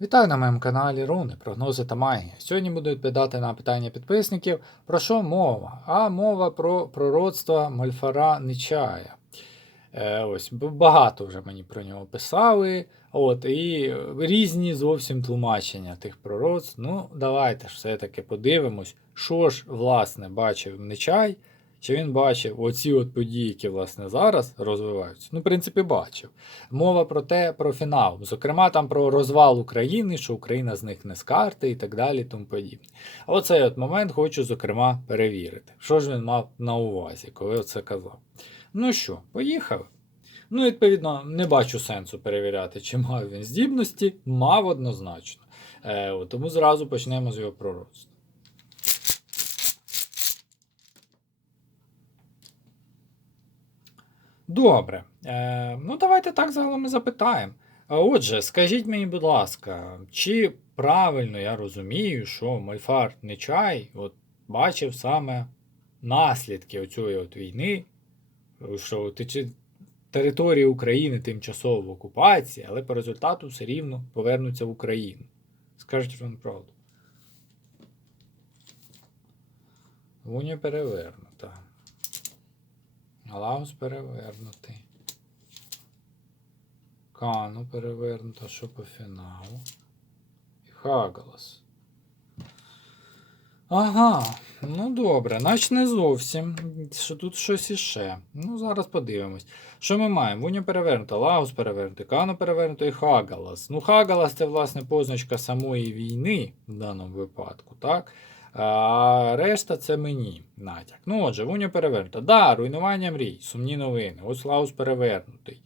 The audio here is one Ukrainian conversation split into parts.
Вітаю на моєму каналі Руни, прогнози та магія. Сьогодні буду відповідати на питання підписників. Про що мова? А мова про пророцтво Мольфара Нечая. Е, ось багато вже мені про нього писали. От, і різні зовсім тлумачення тих пророцтв. Ну, давайте ж все-таки подивимось, що ж, власне, бачив Нечай. Чи він бачив оці от події, які власне зараз розвиваються? Ну, в принципі, бачив. Мова про те, про фінал. Зокрема, там про розвал України, що Україна зникне з карти і так далі, тому подібне. А оцей от момент хочу, зокрема, перевірити. Що ж він мав на увазі, коли це казав. Ну що, поїхали? Ну, відповідно, не бачу сенсу перевіряти, чи мав він здібності, мав однозначно. Е, тому зразу почнемо з його пророцтва. Добре. Е, ну, давайте так загалом і запитаємо. А Отже, скажіть мені, будь ласка, чи правильно я розумію, що Мольфар Нечай от, бачив саме наслідки оцієї от війни, що території України тимчасово в окупації, але по результату все рівно повернуться в Україну. Скажіть вам правду. Вуня перевернута. Галаус перевернутий. Кану перевернута, що по фіналу. І Хагалас. Ага, ну добре, наче не зовсім. Що тут щось іще. Ну, зараз подивимось. Що ми маємо? Вуня перевернута, Лагус перевернутий, Кану перевернуто і Хагалас. Ну, Хагалас це, власне, позначка самої війни в даному випадку, так? А решта це мені натяк. Ну, отже, Вуня перевернута. Да, руйнування мрій, сумні новини. Ось Лаус перевернутий.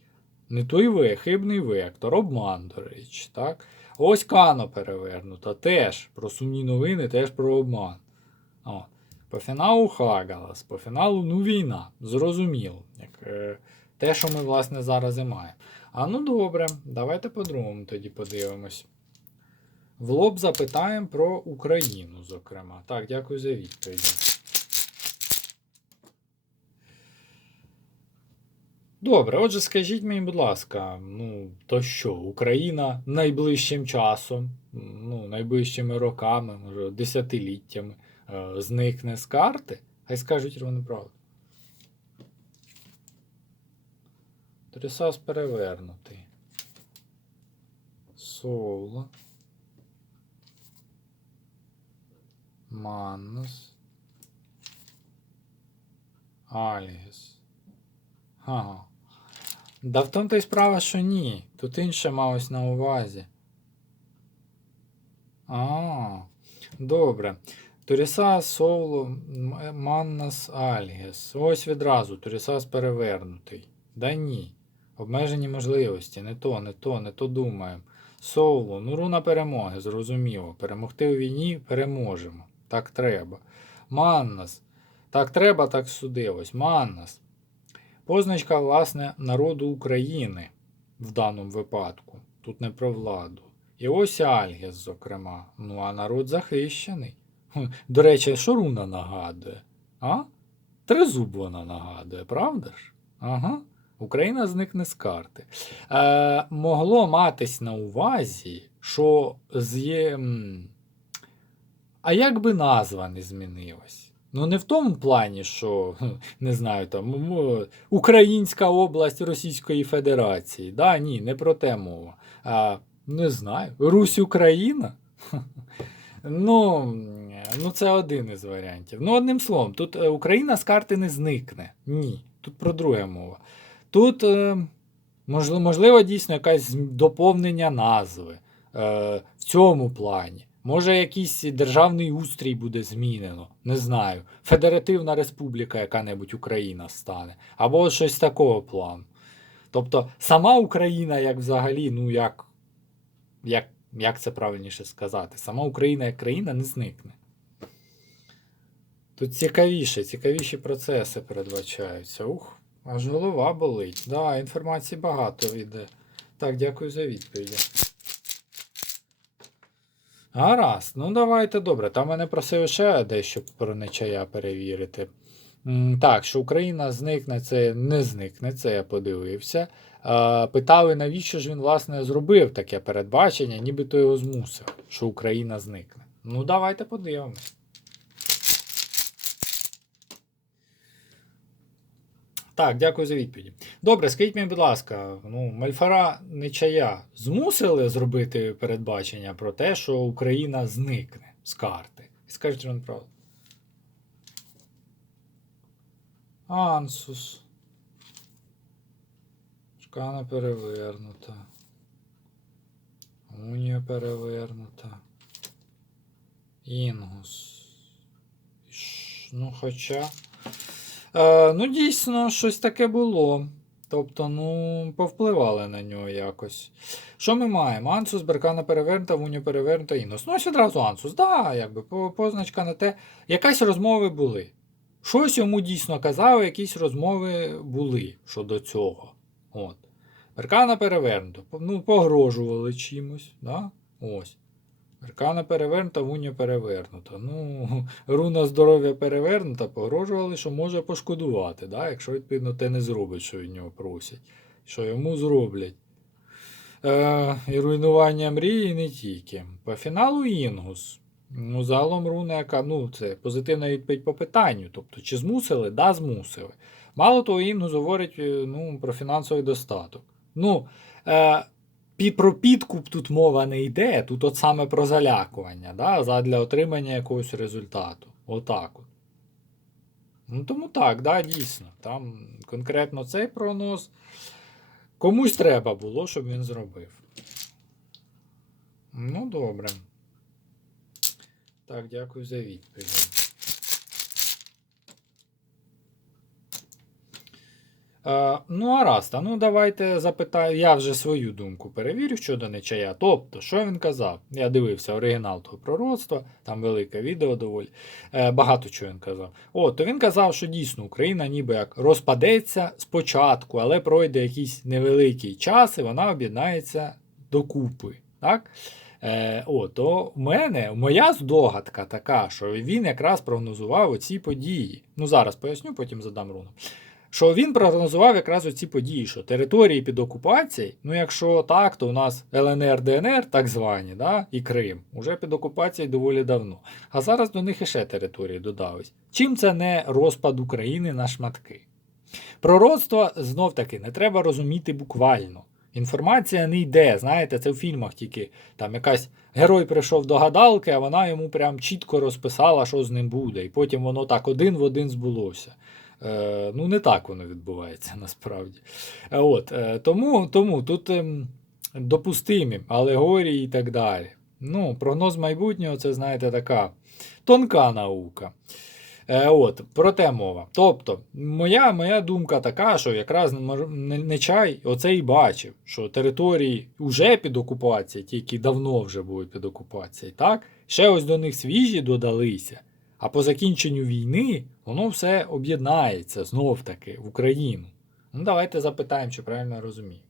Не той ви, хибний вектор, обман, до речі, так? Ось Кано перевернута, теж про сумні новини, теж про обман. О. По фіналу Хагалас, по фіналу ну війна. Зрозуміло. Як, е, те, що ми, власне, зараз і маємо. А ну добре, давайте по-другому тоді подивимось. В лоб запитаємо про Україну, зокрема. Так, дякую за відповідь. Добре, отже, скажіть мені, будь ласка, ну то що, Україна найближчим часом, ну, найближчими роками, може, десятиліттями е, зникне з карти? Хай скажуть вони правду. Трисас перевернутий. Соло. Маннус. Алігес. Ага. Да в тому то й справа, що ні. Тут інше малось на увазі. А, добре. Турісас Соло Маннас Альгес. Ось відразу Турісас перевернутий. Да ні. Обмежені можливості. Не то, не то, не то думаємо. Соло, ну руна перемоги, зрозуміло. Перемогти у війні переможемо. Так треба. Маннас. Так треба, так судилось. Маннас. Позначка, власне, народу України в даному випадку. Тут не про владу. І ось Альгес, зокрема. Ну, а народ захищений. До речі, що руна нагадує? А? Тризуб вона нагадує, правда ж? Ага. Україна зникне з карти. Е, могло матись на увазі, що з А як би назва не змінилась? Ну, не в тому плані, що не знаю, там Українська область Російської Федерації. Да, ні, не про те мова. А, не знаю. Русь Україна? Ну, ну, це один із варіантів. Ну, одним словом, тут е, Україна з карти не зникне. Ні. Тут про друге мова. Тут, е, можливо, дійсно якесь доповнення назви е, в цьому плані. Може, якийсь державний устрій буде змінено, не знаю. Федеративна республіка яка-небудь Україна стане. Або щось такого плану. Тобто, сама Україна, як взагалі, ну як, як, як це правильніше сказати, сама Україна як країна не зникне. Тут цікавіше, цікавіші процеси передбачаються. Ух, аж голова болить. Да, інформації багато йде. Так, дякую за відповіді. Гаразд, ну давайте добре. Там мене просив ще дещо про нечая перевірити. Так, що Україна зникне, це не зникне, це я подивився. питали, навіщо ж він, власне, зробив таке передбачення, нібито його змусив, що Україна зникне. Ну, давайте подивимось. Так, дякую за відповіді. Добре, скажіть мені, будь ласка, ну, Мальфара Нечая змусили зробити передбачення про те, що Україна зникне з карти? І скажіть вам правду. Ансус. Шкана перевернута. Унія перевернута. Інгус. Ну, хоча. Е, ну, дійсно, щось таке було. Тобто, ну, повпливали на нього якось. Що ми маємо? Ансус, Беркана перевернута, Вуня перевернута, Інус. Ну, ось відразу Ансус. Да, якби позначка на те. Якась розмови були. Щось йому дійсно казали, якісь розмови були щодо цього. От. Беркана перевернута. Ну, погрожували чимось. Да? Ось. Беркана перевернута, Вуня перевернута. Ну, руна здоров'я перевернута, погрожували, що може пошкодувати, да? якщо, відповідно, те не зробить, що від нього просять. Що йому зроблять. Е, і руйнування мрії не тільки. По фіналу Інгус. Ну, загалом руна, яка, ну, це позитивна відповідь по питанню. Тобто, чи змусили? Да, змусили. Мало того, Інгус говорить е, ну, про фінансовий достаток. Ну, е, про підкуп тут мова не йде, тут от саме про залякування, да, задля отримання якогось результату. Отак от. Ну, тому так, да, дійсно. Там конкретно цей прогноз. Комусь треба було, щоб він зробив. Ну, добре. Так, дякую за відповідь. Ну, а раз, та ну давайте запитаю. Я вже свою думку перевірю щодо нечая. Тобто, що він казав? Я дивився оригінал того пророцтва, там велике відео доволі. Е, багато чого він казав. О, то він казав, що дійсно Україна ніби як розпадеться спочатку, але пройде якийсь невеликий час, і вона об'єднається докупи. Так? Е, о, то в мене моя здогадка така, що він якраз прогнозував оці події. Ну, зараз поясню, потім задам руну. Що він прогнозував якраз оці події, що території під окупацією, ну якщо так, то у нас ЛНР, ДНР, так звані, да, і Крим, уже під окупацією доволі давно. А зараз до них іще території додались. Чим це не розпад України на шматки? Пророцтво знов таки не треба розуміти буквально. Інформація не йде, знаєте, це в фільмах тільки там якась герой прийшов до гадалки, а вона йому прям чітко розписала, що з ним буде. І потім воно так один в один збулося. Е, ну, не так воно відбувається насправді. Е, От, е, тому, тому тут ем, допустимі алегорії і так далі. Ну, прогноз майбутнього це, знаєте, така тонка наука. От, про те мова. Тобто, моя, моя думка така, що якраз не- Нечай оце і бачив, що території вже під окупацією, ті, які давно вже були під окупацією, так? ще ось до них свіжі додалися. А по закінченню війни воно все об'єднається знов таки в Україну. Ну, давайте запитаємо, чи правильно я розумію.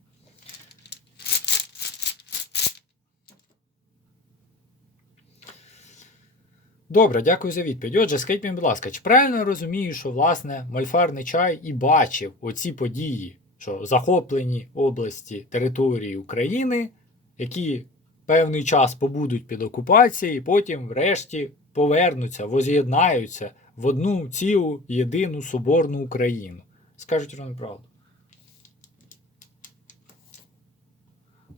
Добре, дякую за відповідь. Отже, скажіть мені, будь ласка, чи правильно я розумію, що власне Мальфарний чай і бачив оці події, що захоплені області території України, які певний час побудуть під окупацією, і потім, врешті, повернуться, воз'єднаються в одну цілу єдину соборну Україну. Скажуть вони правду.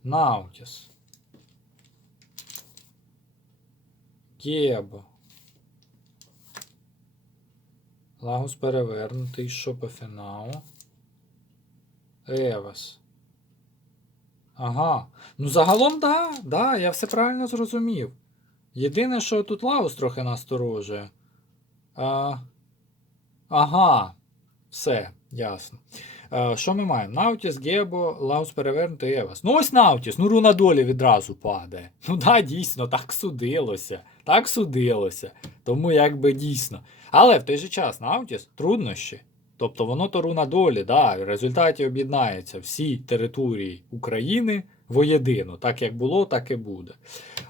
Наутіс. Гебо. Лагус перевернутий, що по фіналу. Евас. Ага. Ну, загалом, да, да, я все правильно зрозумів. Єдине, що тут Лагус трохи насторожує. А, ага. Все, ясно. А, що ми маємо? Наутіс, Гебо, Лагус перевернутий Евас. Ну ось Наутіс, ну руна долі відразу падає. Ну да, дійсно, так судилося. Так судилося. Тому якби дійсно. Але в той же час Наутіс труднощі. Тобто воно то руна долі, да, в результаті об'єднаються всі території України воєдино. Так як було, так і буде.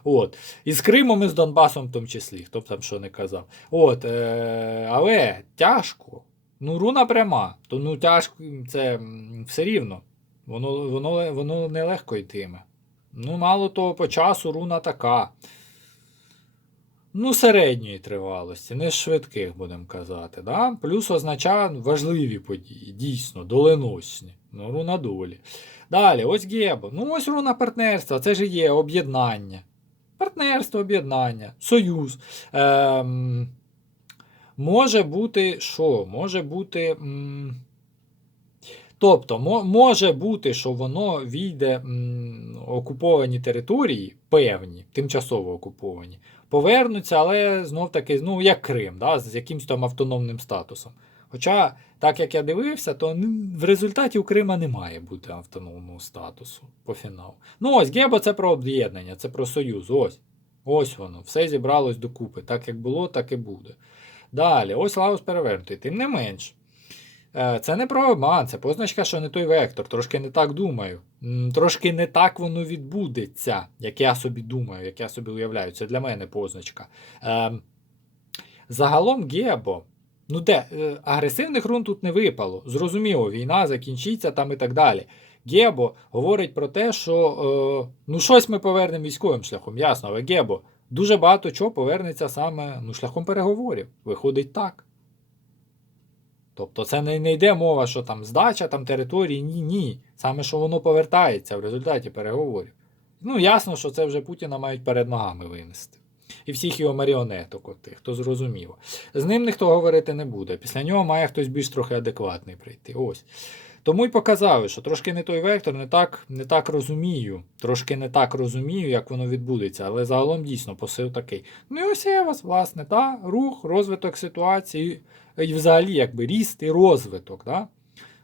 От. І з Кримом і з Донбасом в тому числі, хто б там що не казав. От, е, але тяжко. Ну, руна пряма, то ну тяжко це все рівно. Воно, воно, воно нелегко йтиме. Ну, мало того, по часу руна така. Ну, середньої тривалості, не швидких, будемо казати. Да? Плюс означає важливі події, дійсно, доленосні. Ну, руна долі. Далі, ось Гебо. Ну, ось руна партнерства, це ж є об'єднання. Партнерство, об'єднання, союз. Ем, може бути що? Може бути. М, Тобто, може бути, що воно війде окуповані території, певні, тимчасово окуповані, повернуться, але знов таки, ну, як Крим, да, з якимось там автономним статусом. Хоча, так як я дивився, то в результаті у Крима не має бути автономного статусу по фіналу. Ну ось Гебо це про об'єднання, це про союз. Ось. Ось воно. Все зібралось докупи. Так як було, так і буде. Далі, ось Лаус перевернутий. Тим не менш. Е, Це не про обман, це позначка, що не той вектор. Трошки не так думаю. Трошки не так воно відбудеться, як я собі думаю, як я собі уявляю. Це для мене позначка. Ем, Загалом Гебо. Ну де, е, агресивних рун тут не випало. Зрозуміло, війна закінчиться там і так далі. Гебо говорить про те, що е, ну щось ми повернемо військовим шляхом, ясно, але Гебо дуже багато чого повернеться саме ну, шляхом переговорів. Виходить так. Тобто це не, не йде мова, що там здача там території, ні, ні. Саме що воно повертається в результаті переговорів. Ну, ясно, що це вже Путіна мають перед ногами винести. І всіх його маріонеток, от хто зрозуміло. З ним ніхто говорити не буде. Після нього має хтось більш трохи адекватний прийти. Ось. Тому й показали, що трошки не той вектор, не так, не так розумію. Трошки не так розумію, як воно відбудеться, але загалом дійсно посил такий. Ну і ось я вас, власне, та, рух, розвиток ситуації, і взагалі якби ріст і розвиток. Да?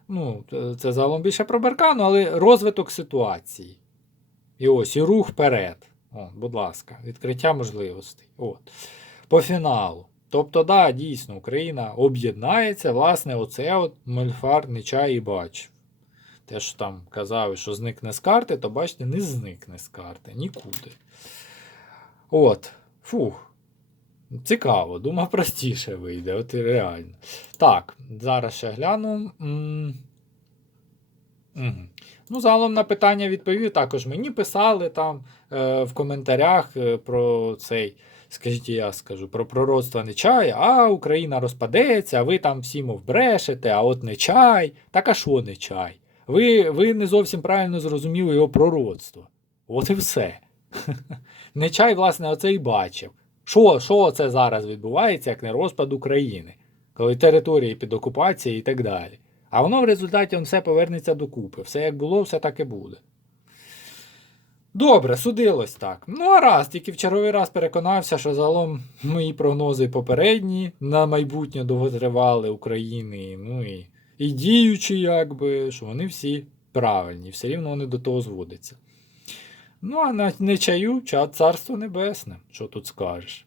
Ну, це загалом більше про Беркану, але розвиток ситуації. І ось, і рух вперед. О, будь ласка, відкриття можливостей. От. По фіналу. Тобто, да, дійсно, Україна об'єднається, власне, оце от Мельфар Нечай і бачив. Те, що там казали, що зникне з карти, то бачите, не зникне з карти нікуди. От. Фух. Цікаво, думав, простіше вийде, от і реально. Так, зараз ще гляну. М. Мгм. Ну, загалом на питання відповів. Також мені писали там е, в коментарях е, про цей, скажіть, я скажу, про пророцтво Нечая, а Україна розпадеться, а ви там всі мов брешете, а от Нечай. Так а що Нечай? Ви, ви не зовсім правильно зрозуміли його пророцтво. От і все. Нечай, власне, оце і бачив. Що, що це зараз відбувається, як не розпад України, коли території під окупацією і так далі. А воно в результаті он все повернеться докупи. Все як було, все так і буде. Добре, судилось так. Ну, а раз, тільки в черговий раз переконався, що загалом мої прогнози попередні на майбутнє довготривали України, ну і, і діючі, якби, що вони всі правильні, все рівно вони до того зводяться. Ну, а на не чаю, ча царство небесне, що тут скажеш.